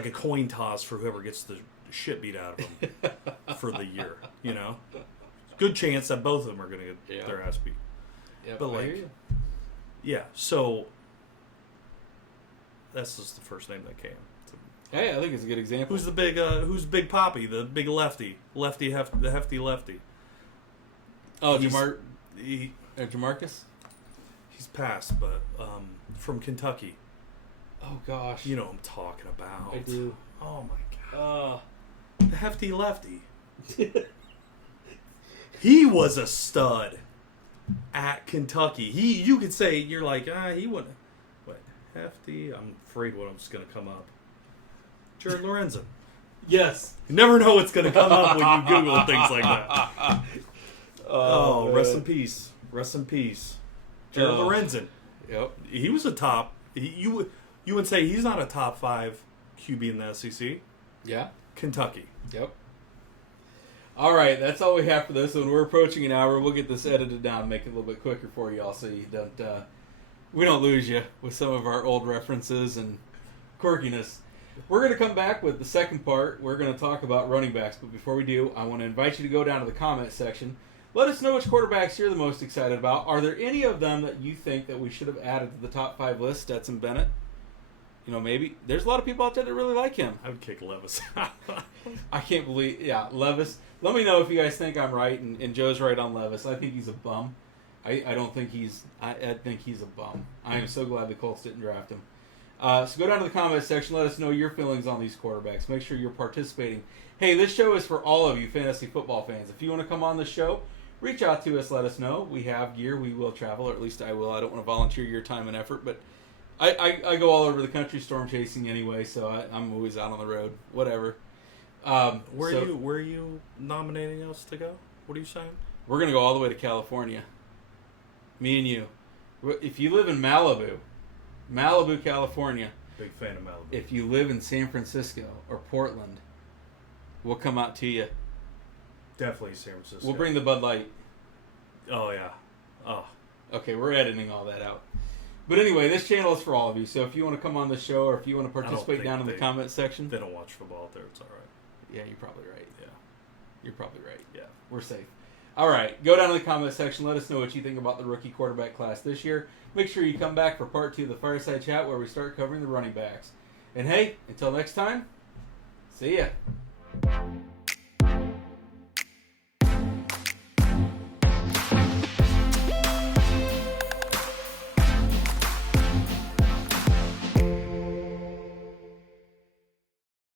a coin toss for whoever gets the shit beat out of them for the year. You know, good chance that both of them are going to get their ass beat. Yeah, but yeah. So that's just the first name that came. Hey, I think it's a good example. Who's Big Poppy, the big lefty, the hefty lefty? Oh, Jamarcus. He's passed, but from Kentucky. Oh gosh, you know what I'm talking about. I do. Oh my god, the hefty lefty. He was a stud at Kentucky. You could say you're like he wouldn't. What hefty? I'm afraid what I'm just gonna come up. Jared Lorenzen. Yes. You never know what's gonna come up when you Google things like that. Oh, rest in peace. Rest in peace. Jared Lorenzen. Yep. He was a top. You would say he's not a top 5 QB in the SEC. Yeah. Kentucky. Yep. All right, that's all we have for this one. We're approaching an hour. We'll get this edited down, make it a little bit quicker for you all, so you we don't lose you with some of our old references and quirkiness. We're going to come back with the second part. We're going to talk about running backs, but before we do, I want to invite you to go down to the comment section. Let us know which quarterbacks you're the most excited about. Are there any of them that you think that we should have added to the top 5 list? Stetson Bennett. Maybe. There's a lot of people out there that really like him. I would kick Levis. I can't believe... Yeah, Levis. Let me know if you guys think I'm right, and Joe's right on Levis. I think he's a bum. I don't think he's... I think he's a bum. I am so glad the Colts didn't draft him. So go down to the comment section. Let us know your feelings on these quarterbacks. Make sure you're participating. Hey, this show is for all of you fantasy football fans. If you want to come on the show, reach out to us. Let us know. We have gear. We will travel, or at least I will. I don't want to volunteer your time and effort, but I go all over the country storm chasing anyway, so I'm always out on the road. Whatever. Where are you nominating us to go? What are you saying? We're going to go all the way to California. Me and you. If you live in Malibu, California. Big fan of Malibu. If you live in San Francisco or Portland, we'll come out to you. Definitely San Francisco. We'll bring the Bud Light. Oh, yeah. Oh. Okay, we're editing all that out. But anyway, this channel is for all of you. So if you want to come on the show or if you want to participate down in the comment section. They don't watch football out there. It's all right. Yeah, you're probably right. Yeah. You're probably right. Yeah. We're safe. All right, go down in the comment section. Let us know what you think about the rookie quarterback class this year. Make sure you come back for part 2 of the Fireside Chat where we start covering the running backs. And hey, until next time, see ya.